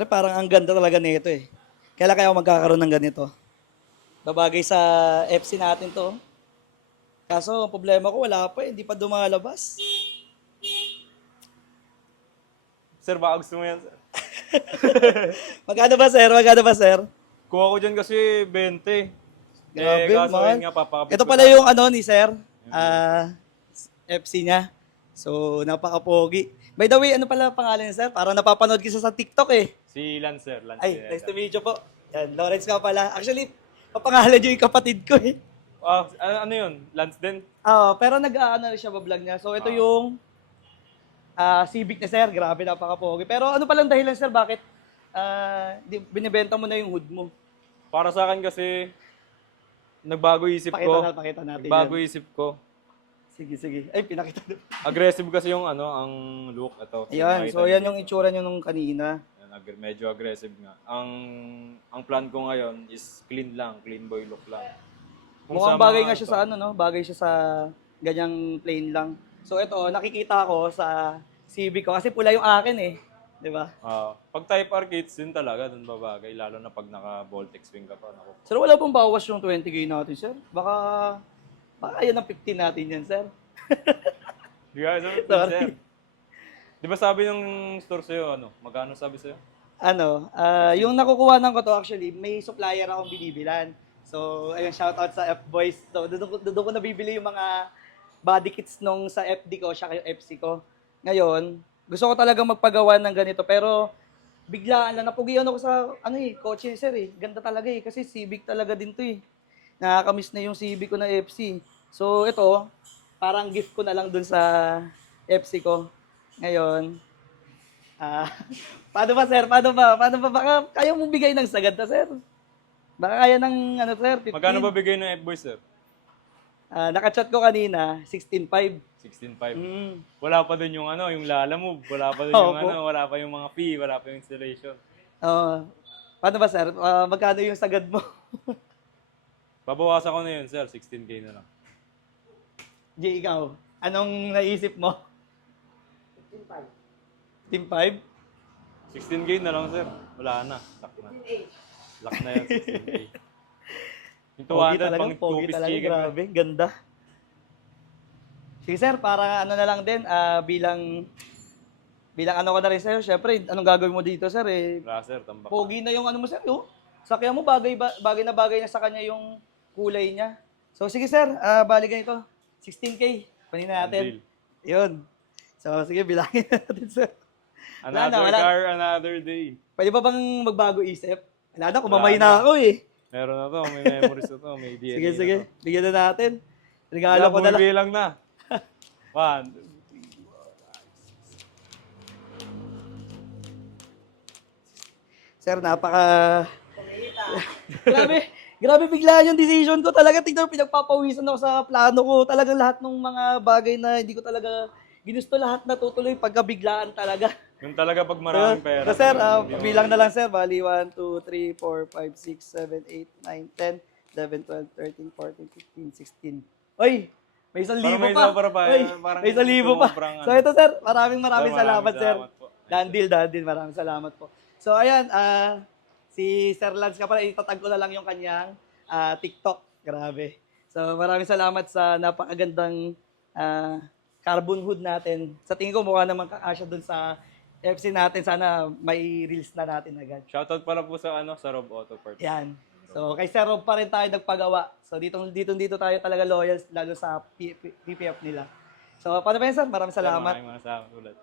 Pre, parang ang ganda talaga nito eh. Kailan kaya ako magkakaroon ng ganito? Babagay sa FC natin to. Kaso, ang problema ko, wala pa eh. Hindi pa dumalabas. Sir, baka gusto mo yan, sir. Magkano ba, sir? Magkano ba, sir? Kuha ko dyan kasi 20. Grabe, kaso mahal. yun nga, papakapit Ito ko pala sana. yung ano ni sir, FC niya. So, napaka-pogi. By the way, ano pala pangalan niya, sir? Parang napapanood kita sa TikTok eh. Si Lance, sir. Lance Ay, Pineda. nice to meet you po. Yan, Lawrence ka pala. Actually, kapangalan niyo yung kapatid ko eh. Ano yun? Lance din? Pero nag-ano siya ba vlog niya. So, ito yung Civic na sir. Grabe, napaka-pogi. Pero ano palang dahilan, sir? Bakit binibenta mo na yung hood mo? Para sa akin kasi, nagbago isip ko. Pakita natin Nagbago yan. isip ko. Sige, sige. Ay, pinakita na. Aggressive kasi yung ang look. Ito. Ayan, Nakita so niyo yan dito. yung itsura nyo nung kanina. Yan, medyo aggressive nga. Ang plan ko ngayon is clean lang, clean boy look lang. Kung Mukhang sa bagay mga nga siya sa ano, no? Bagay siya sa ganyang plain lang. So ito, nakikita ko sa Civic ko kasi pula yung akin eh. 'Di ba? Pag type R kits, yun talaga, dun babagay. Lalo na pag naka-Voltex wing ka pa. Naku. Sir, wala pong bawas yung 20K natin, sir. Baka kaya ng 15 natin yan, sir. Di ka, Sorry. sir. Di ba sabi ng store sa'yo, magkano sabi sa'yo? Yung nakukuha ng ko to actually, may supplier akong binibilan. So, ayun, shoutout sa F-Boys. So, doon ko nabibili yung mga body kits nung sa FD ko, siya yung FC ko. Ngayon, gusto ko talaga magpagawa ng ganito, pero biglaan lang, napugian ako sa, kotse, sir eh. Ganda talaga eh, kasi Civic talaga din to eh. Nakakamiss na yung Civic ko na FC. So, ito, parang gift ko na lang dun sa FC ko. Ngayon, paano ba, sir? Paano ba? Baka kaya mong bigay ng sagad na, sir? Baka kaya ng, sir, 15. Magkano ba bigay ng F-Boy, sir? Nakachat ko kanina, 16.5. 16.5. Mm. Wala pa dun yung yung Lala Move. Wala pa dun Opo. yung wala pa yung mga fee, wala pa yung installation. Paano ba, sir? Magkano yung sagad mo? Babawasan ko na yun, sir. 16K na lang. Jay, ikaw, anong naisip mo? 15.5? 16K na lang, sir. Wala na. Lock na. Lock na yan, 16K. Yung 200 pang Pogi two-piece talaga, chicken. grabe, ganda. Sige sir, para ano na lang din, bilang ano ko na rin sir, syempre, anong gagawin mo dito sir eh, Wala, sir. Tambak. pogi na yung ano mo sir, oh. Sakyan mo, bagay na bagay na sa kanya yung kulay niya. So sige sir, bali ganito, 16K, panin na natin. Deal. Yun. So sige, bilangin na natin sir. Another wala. car, another day. Pwede ba bang magbago isip? Wala na, Wala kumamay na. na ako eh. Meron na to, may memories na to, may DNA Sige, na sige, to. bigyan na natin. Regalo Wala, ko na lang. bumibilang na. 1, Sir, grabe bigla yung decision ko. Talaga, tignan mo, pinagpapawisan ako sa plano ko. Talagang lahat ng mga bagay na hindi ko talaga ginusto, lahat natutuloy pagkabiglaan talaga. yun talaga pag maraming pera. So, sir, Hindi mo- bilang na lang, sir. Bali, 1, 2, 3, 4, 5, 6, 7, 8, 9, 10, 11, 12, 13, 14, 15, 16. Oy! May 1,000 Parang may pa. sobra pa, Oy, parang may 1,000 pa. sobrang So, ito, sir. Maraming Maraming salamat, sir. salamat po. Dandil. Maraming salamat po. So, ayan. Si Sir Lance ka pala. Itatag ko na lang yung kanyang TikTok. Grabe. So, maraming salamat sa napakagandang carbon hood natin. Sa tingin ko, mukha naman kakasya dun sa FC natin. Sana may reels na natin agad. Shoutout pala po sa sa Rob Auto Parts. Yan. So, kay Sir Rob pa rin tayo nagpagawa. So, dito tayo talaga loyal, lalo sa PPF nila. So, paano ba yan, sir? Maraming salamat. Maraming salamat ulit.